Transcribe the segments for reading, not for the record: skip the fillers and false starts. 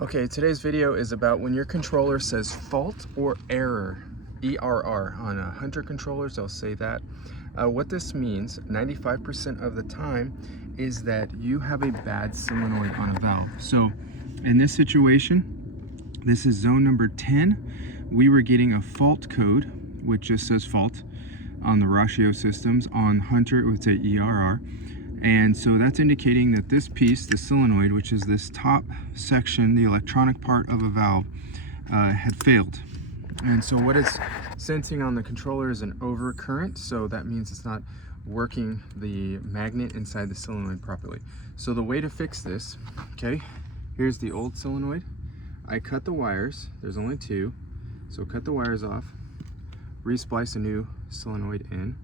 Okay, today's video is about when your controller says fault or error, ERR. On Hunter controllers, they'll say that. What this means, 95% of the time, is that you have a bad solenoid on a valve. So in this situation, this is zone number 10. We were getting a fault code, which just says fault on the ratio systems. On Hunter, it would say ERR. And so that's indicating that this piece, the solenoid, which is this top section, the electronic part of a valve, had failed. And so what it's sensing on the controller is an overcurrent, so that means it's not working the magnet inside the solenoid properly. So the way to fix this, okay, here's the old solenoid. I cut the wires, there's only two, so cut the wires off, resplice a new solenoid in,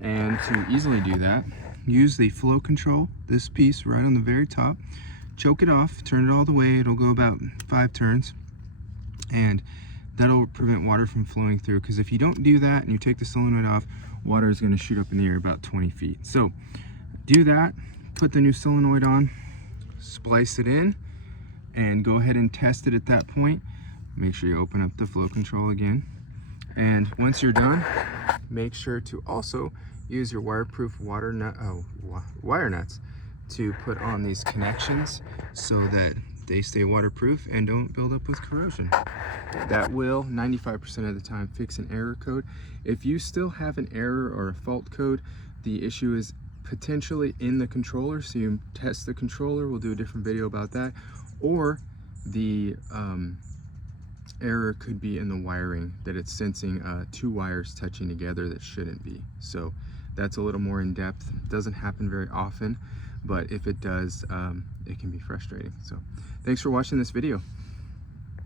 and to easily do that, use the flow control, this piece right on the very top, choke it off, turn it all the way, it'll go about 5 turns, and that'll prevent water from flowing through, because if you don't do that and you take the solenoid off, water is going to shoot up in the air about 20 feet. So do that, put the new solenoid on, splice it in, and go ahead and test it at that point. Make sure you open up the flow control again, and once you're done, make sure to also use your wireproof wire nuts to put on these connections so that they stay waterproof and don't build up with corrosion. That will 95% of the time fix an error code. If you still have an error or a fault code, the issue is potentially in the controller, so you test the controller. We'll do a different video about that. Or the error could be in the wiring, that it's sensing 2 wires touching together that shouldn't be. So that's a little more in depth. It doesn't happen very often, but if it does, it can be frustrating. So thanks for watching this video.